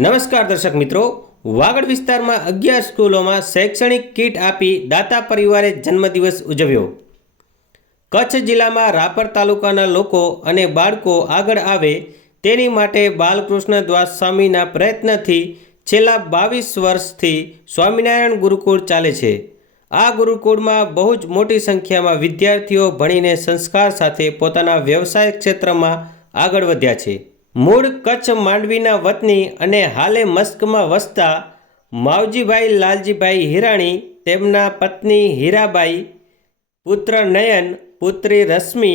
નમસ્કાર દર્શક મિત્રો. વાગડ વિસ્તારમાં અગિયાર સ્કૂલોમાં શૈક્ષણિક કીટ આપી દાતા પરિવારે જન્મદિવસ ઉજવ્યો. કચ્છ જિલ્લામાં રાપર તાલુકાના લોકો અને બાળકો આગળ આવે તેની માટે બાલકૃષ્ણ દ્વાસ સ્વામીના પ્રયત્નથી છેલ્લા બાવીસ વર્ષથી સ્વામિનારાયણ ગુરુકુળ ચાલે છે. આ ગુરુકુળમાં બહુ જ મોટી સંખ્યામાં વિદ્યાર્થીઓ ભણીને સંસ્કાર સાથે પોતાના વ્યવસાય ક્ષેત્રમાં આગળ વધ્યા છે. મૂળ કચ્છ માંડવીના વતની અને હાલે મસ્કમાં વસતા માવજીભાઈ લાલજીભાઈ હિરાણી, તેમના પત્ની હીરાબાઈ, પુત્ર નયન, પુત્રી રશ્મિ,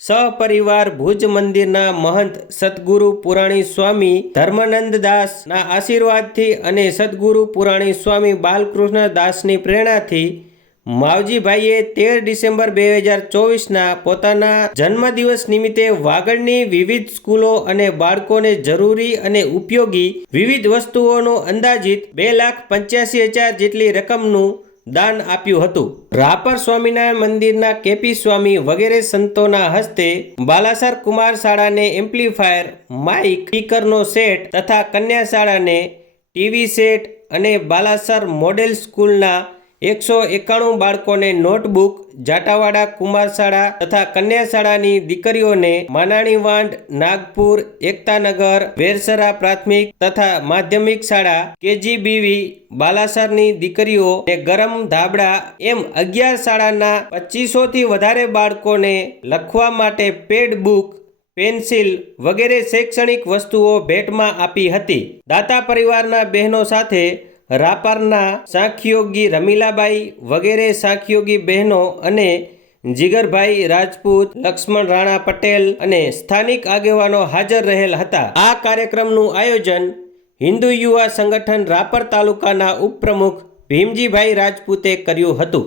સહપરિવાર ભુજ મંદિરના મહંત સદગુરુ પુરાણી સ્વામી ધર્માનંદ દાસના આશીર્વાદથી અને સદગુરુ પુરાણી સ્વામી બાલકૃષ્ણ દાસની પ્રેરણાથી માવજીભાઈએ તેર ડિસેમ્બર બે હજાર ચોવીસના પોતાના જન્મદિવસ નિમિત્તે વાગડની વિવિધ સ્કૂલો અને બાળકોને જરૂરી અને ઉપયોગી વિવિધ વસ્તુઓનો અંદાજિત બે લાખ પંચ્યાસી હજાર જેટલી રકમનું દાન આપ્યું હતું. રાપર સ્વામિનારાયણ મંદિરના કેપી સ્વામી વગેરે સંતોના હસ્તે બાલાસર કુમાર શાળાને એમ્પ્લીફાયર, માઇક, સ્પીકરનો સેટ તથા કન્યા શાળાને ટીવી સેટ અને બાલાસર મોડેલ સ્કૂલના એકસો એકાણું બાળકોને નોટબુક, જાટાવાડા કુમાર શાળા તથા કન્યા શાળાની દીકરીઓને માનાણીવાંડ, નાગપુર, એકતાનગર, વેરસરા પ્રાથમિક તથા માધ્યમિક શાળા કેજીબીવી બાલાસરની દીકરીઓ ને ગરમ ધાબડા એમ અગિયાર શાળાના પચીસોથી વધારે બાળકોને લખવા માટે પેડ બુક, પેન્સિલ વગેરે શૈક્ષણિક વસ્તુઓ ભેટમાં આપી હતી. દાતા પરિવારના બહેનો સાથે રાપરના સાંખયોગી રમીલાબાઈ વગેરે સાંખયોગી બહેનો અને જીગરભાઈ રાજપૂત, લક્ષ્મણ રાણા પટેલ અને સ્થાનિક આગેવાનો હાજર રહેલ હતા. આ કાર્યક્રમનું આયોજન હિન્દુ યુવા સંગઠન રાપર તાલુકાના ઉપપ્રમુખ ભીમજીભાઈ રાજપૂતે કર્યું હતું.